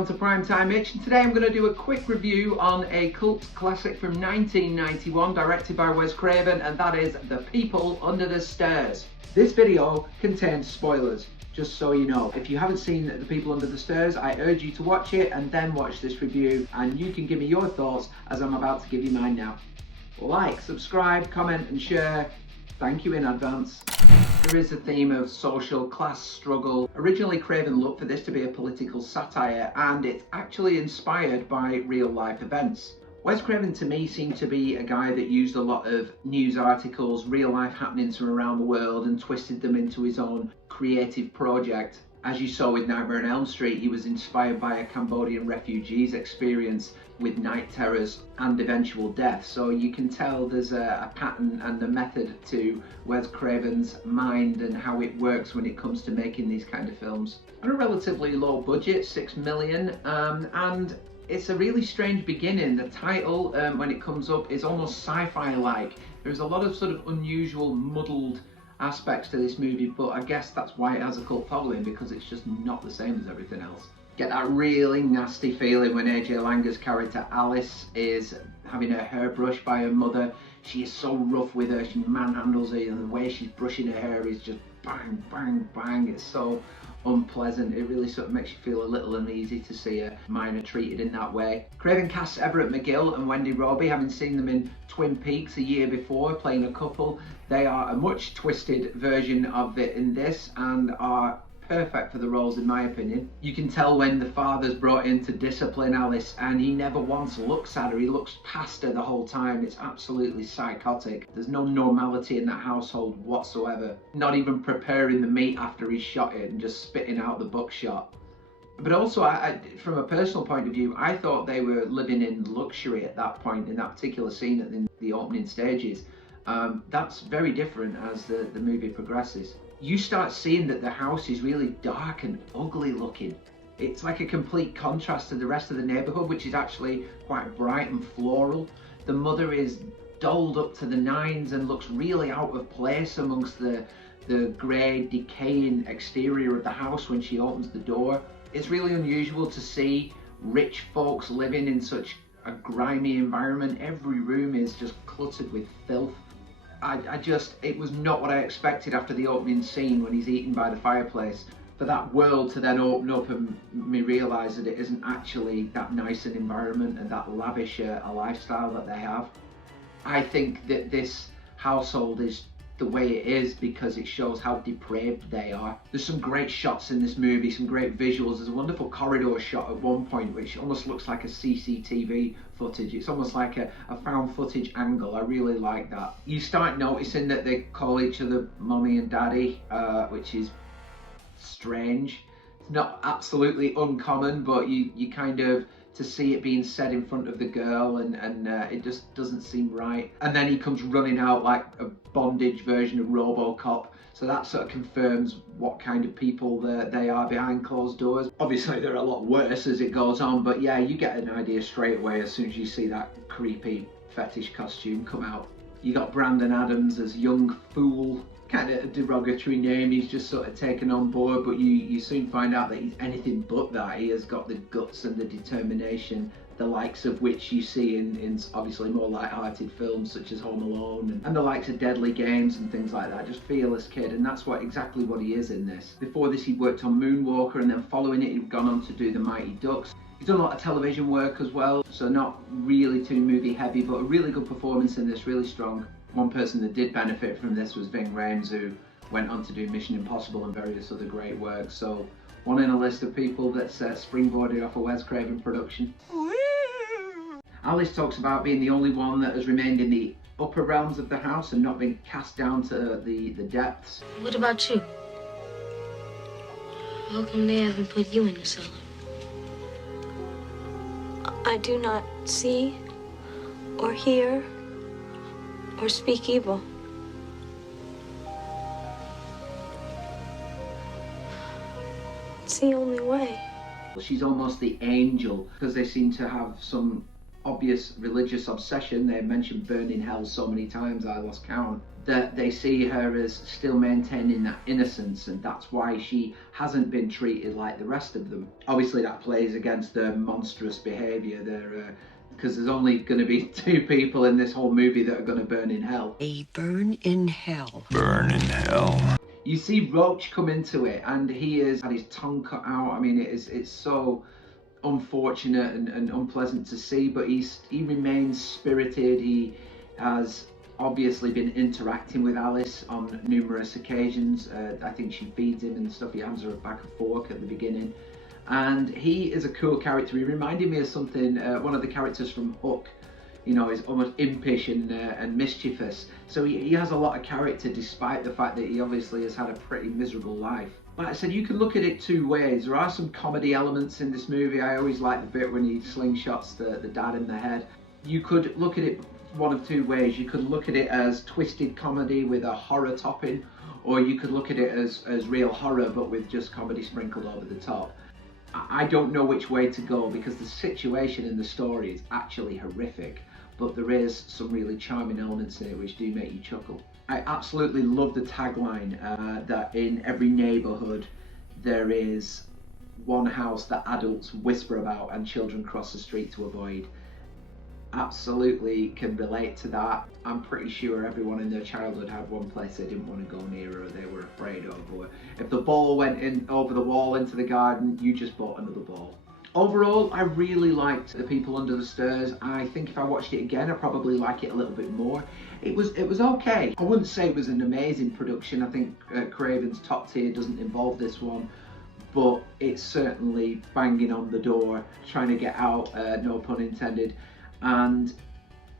on to Primetime Mitch, and today I'm going to do a quick review on a cult classic from 1991 directed by Wes Craven, and that is The People Under the Stairs. This video contains spoilers, just so you know. If you haven't seen The People Under the Stairs, I urge you to watch it and then watch this review, and you can give me your thoughts as I'm about to give you mine now. Like, subscribe, comment and share. Thank you in advance. There is a theme of social class struggle. Originally, Craven looked for this to be a political satire, and it's actually inspired by real life events. Wes Craven to me seemed to be a guy that used a lot of news articles, real life happenings from around the world, and twisted them into his own creative project. As you saw with Nightmare on Elm Street, he was inspired by a Cambodian refugee's experience with night terrors and eventual death. So you can tell there's a pattern and a method to Wes Craven's mind and how it works when it comes to making these kind of films. On a relatively low budget, $6 million, and it's a really strange beginning. The title, when it comes up, is almost sci-fi like. There's a lot of sort of unusual, muddled aspects to this movie, but I guess that's why it has a cult following, because it's just not the same as everything else. Get that really nasty feeling when AJ Langer's character Alice is having her hair brushed by her mother. She is so rough with her, she manhandles her, and the way she's brushing her hair is just bang, bang, bang. It's so unpleasant. It really sort of makes you feel a little uneasy to see a minor treated in that way. Craven casts Everett McGill and Wendy Robbie, having seen them in Twin Peaks a year before playing a couple. They are a much twisted version of it in this and are perfect for the roles in my opinion. You can tell when the father's brought in to discipline Alice and he never once looks at her, he looks past her the whole time. It's absolutely psychotic. There's no normality in that household whatsoever. Not even preparing the meat after he's shot it and just spitting out the buckshot. But also, from a personal point of view, I thought they were living in luxury at that point in that particular scene in the opening stages. That's very different as the movie progresses. You start seeing that the house is really dark and ugly looking. It's like a complete contrast to the rest of the neighborhood, which is actually quite bright and floral. The mother is dolled up to the nines and looks really out of place amongst the grey, decaying exterior of the house when she opens the door. It's really unusual to see rich folks living in such a grimy environment. Every room is just cluttered with filth. It was not what I expected after the opening scene when he's eating by the fireplace. For that world to then open up and me realise that it isn't actually that nice an environment and that lavish a lifestyle that they have. I think that this household is the way it is because it shows how depraved they are. There's some great shots in this movie, some great visuals. There's a wonderful corridor shot at one point which almost looks like a CCTV footage. It's almost like a found footage angle. I really like that. You start noticing that they call each other mommy and daddy, which is strange. It's not absolutely uncommon, but you kind of, to see it being said in front of the girl and it just doesn't seem right. And then he comes running out like a bondage version of RoboCop, so that sort of confirms what kind of people they are behind closed doors. Obviously they're a lot worse as it goes on, but yeah, you get an idea straight away as soon as you see that creepy fetish costume come out. You got Brandon Adams as young fool, kind of a derogatory name he's just sort of taken on board, but you soon find out that he's anything but that. He has got the guts and the determination, the likes of which you see in obviously more light-hearted films such as Home Alone and the likes of Deadly Games and things like that. Just fearless kid, and that's exactly what he is in this. Before this he'd worked on Moonwalker, and then following it he'd gone on to do The Mighty Ducks. He's done a lot of television work as well, so not really too movie heavy, but a really good performance in this, really strong. One person that did benefit from this was Ving Rhames, who went on to do Mission Impossible and various other great work. So one in a list of people that's springboarded off a Wes Craven production. Alice talks about being the only one that has remained in the upper realms of the house and not been cast down to the depths. What about you? How come they haven't put you in the cellar? I do not see or hear or speak evil. It's the only way. She's almost the angel, because they seem to have some obvious religious obsession. They mentioned burning hell so many times I lost count, that they see her as still maintaining that innocence, and that's why she hasn't been treated like the rest of them. Obviously that plays against their monstrous behaviour there, because there's only going to be 2 people in this whole movie that are going to burn in hell. A burn in hell. Burn in hell. You see Roach come into it, and he has had his tongue cut out. I mean, it's so unfortunate and unpleasant to see, but he remains spirited. He has obviously been interacting with Alice on numerous occasions. I think she feeds him and stuff. He hands her back a fork at the beginning. And he is a cool character. He reminded me of something, one of the characters from Hook. You know, he's almost impish and mischievous. So he has a lot of character, despite the fact that he obviously has had a pretty miserable life. Like I said, you can look at it 2 ways. There are some comedy elements in this movie. I always like the bit when he slingshots the dad in the head. You could look at it one of 2 ways. You could look at it as twisted comedy with a horror topping, or you could look at it as real horror but with just comedy sprinkled over the top. I don't know which way to go, because the situation in the story is actually horrific, but there is some really charming elements in it which do make you chuckle. I absolutely love the tagline that in every neighbourhood there is one house that adults whisper about and children cross the street to avoid. Absolutely can relate to that. I'm pretty sure everyone in their childhood had one place they didn't want to go near, or they were afraid of, or if the ball went in over the wall into the garden, you just bought another ball. Overall, I really liked The People Under the Stairs. I think if I watched it again, I'd probably like it a little bit more. It was okay. I wouldn't say it was an amazing production. I think Craven's top tier doesn't involve this one, but it's certainly banging on the door, trying to get out, no pun intended. And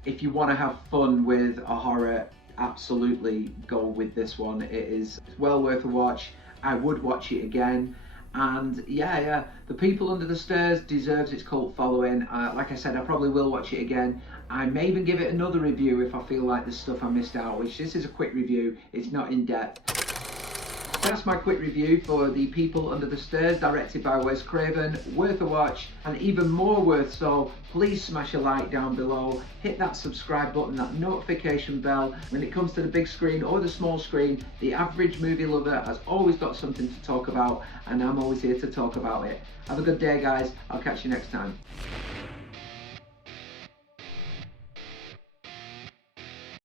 if you want to have fun with a horror, absolutely go with this one. It's well worth a watch. I would watch it again. And yeah, The People Under the Stairs deserves its cult following. Like I said, I probably will watch it again. I may even give it another review if I feel like there's stuff I missed out, which this is a quick review. It's not in depth. That's my quick review for The People Under the Stairs, directed by Wes Craven. Worth a watch, and even more worth so, please smash a like down below, hit that subscribe button, that notification bell. When it comes to the big screen or the small screen, the average movie lover has always got something to talk about, and I'm always here to talk about it. Have a good day, guys. I'll catch you next time.